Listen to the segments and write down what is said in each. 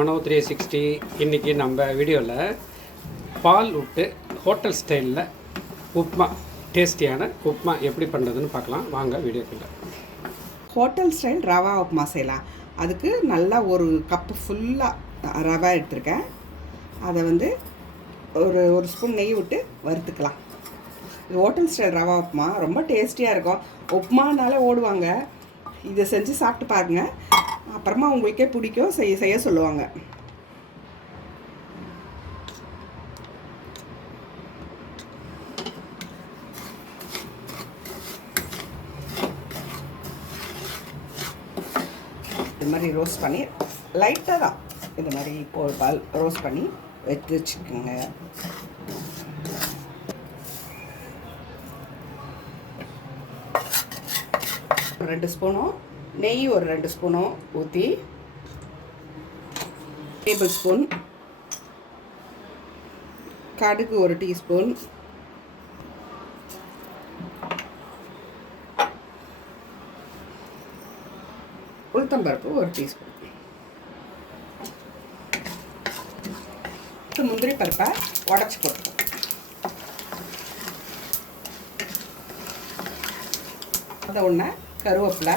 மனோ 360. இன்றைக்கி நம்ம வீடியோவில் பால் விட்டு ஹோட்டல் ஸ்டைலில் உப்மா, டேஸ்டியான உப்மா எப்படி பண்ணுறதுன்னு பார்க்கலாம். வாங்க வீடியோக்குள்ள. ஹோட்டல் ஸ்டைல் ரவா உப்புமா செய்யலாம். அதுக்கு நல்லா ஒரு கப்பு ஃபுல்லாக ரவா எடுத்துருக்கேன். அதை ஒரு ஸ்பூன் நெய் விட்டு வறுத்துக்கலாம். இது ஹோட்டல் ஸ்டைல் ரவா உப்புமா ரொம்ப டேஸ்டியாக இருக்கும். உப்புமானால ஓடுவாங்க. இதை செஞ்சு சாப்பிட்டு பாருங்கள். அப்புறமா உங்களுக்கே பிடிக்கும், செய்ய சொல்லுவாங்க. இது மாதிரி ரோஸ்ட் பண்ணி லைட்டாக தான் இது மாதிரி பால் ரோஸ்ட் பண்ணி எடுத்து வச்சுக்கோங்க. ஒரு 2 ஸ்பூனும் நெய் ஒரு 2 ஸ்பூனும் ஊற்றி, டேபிள் ஸ்பூன் கடுகு ஒரு டீஸ்பூன், உளுத்தம்பருப்பு ஒரு டீஸ்பூன், முந்திரி பருப்பை உடச்சி போட்டுக்கோம். அதை ஒன்று கருவேப்பிலை,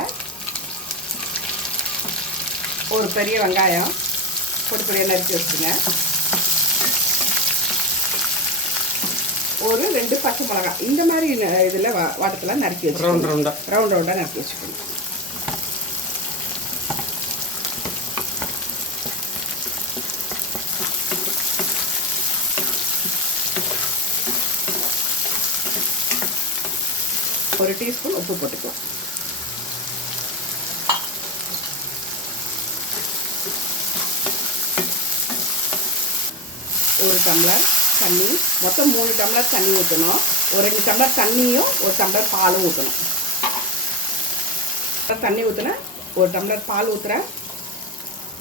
ஒரு பெரிய வெங்காயம் பொடியாக நறுக்கி வச்சுங்க, ஒரு 2 பச்சை மிளகாய் இந்த மாதிரி இதில் வாட்டத்தில் நறுக்கி வச்சு ரவுண்டாக நறுக்கி வச்சுக்கணும். ஒரு டீஸ்பூன் உப்பு போட்டுக்கலாம். ஒரு டம்ளர் தண்ணி, மொத்தம் 3 டம்ளர் தண்ணி ஊற்றணும். ஒரு 2 டம்ளர் தண்ணியும் ஒரு டம்ளர் பாலும் ஊற்றணும். தண்ணி ஊற்றினேன், ஒரு டம்ளர் பால் ஊற்றுறேன்.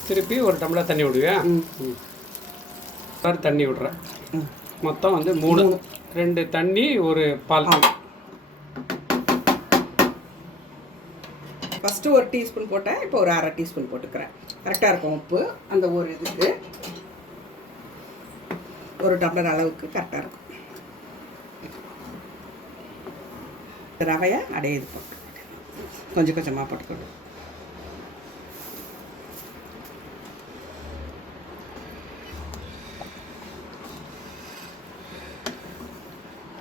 திருப்பி ஒரு டம்ளர் தண்ணி விடுவேன். தண்ணி விடுறேன். மொத்தம் 3, 2 தண்ணி ஒரு பால். ஃபஸ்ட்டு ஒரு டீஸ்பூன் போட்டேன், இப்போ ஒரு அரை டீஸ்பூன் போட்டுக்கிறேன். கரெக்டாக இருக்கும் உப்பு. அந்த ஒரு இதுக்கு ஒரு டம்ளர் அளவுக்கு கரெக்டாக இருக்கும். ரவையை அப்படியே இது போட்டு கொஞ்சம் கொஞ்சமாக போட்டுக்கணும்.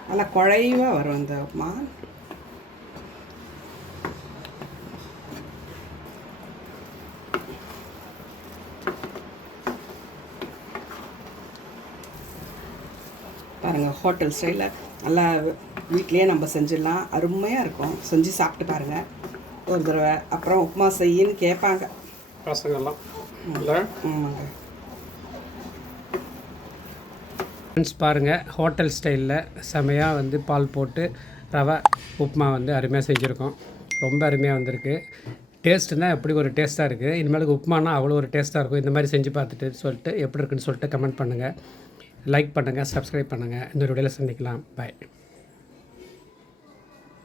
நல்லா குழைவாக வரும் இந்த உப்புமா. பாருங்கள், ஹோட்டல் ஸ்டைலில் நல்லா வீட்லேயே நம்ம செஞ்சிடலாம். அருமையாக இருக்கும். செஞ்சு சாப்பிட்டு பாருங்கள் ஒரு தடவை. அப்புறம் உப்புமா செய்யின்னு கேட்பாங்க பசங்கள்லாம். ஆமாங்க ஃப்ரெண்ட்ஸ், பாருங்கள் ஹோட்டல் ஸ்டைலில் செமையாக பால் போட்டு ரவை உப்புமா அருமையாக செஞ்சுருக்கோம். ரொம்ப அருமையாக வந்திருக்கு. டேஸ்ட்டுனா எப்படி ஒரு டேஸ்ட்டாக இருக்குது. இனிமேலுக்கு உப்புமானா அவ்வளோ ஒரு டேஸ்ட்டாக இருக்கும். இந்த மாதிரி செஞ்சு பார்த்துட்டு எப்படி இருக்குன்னு சொல்லிட்டு கமெண்ட் பண்ணுங்கள், லைக் பண்ணுங்கள், சப்ஸ்கிரைப் பண்ணுங்கள். இந்த வீடியோவில் சந்திக்கலாம். பாய்.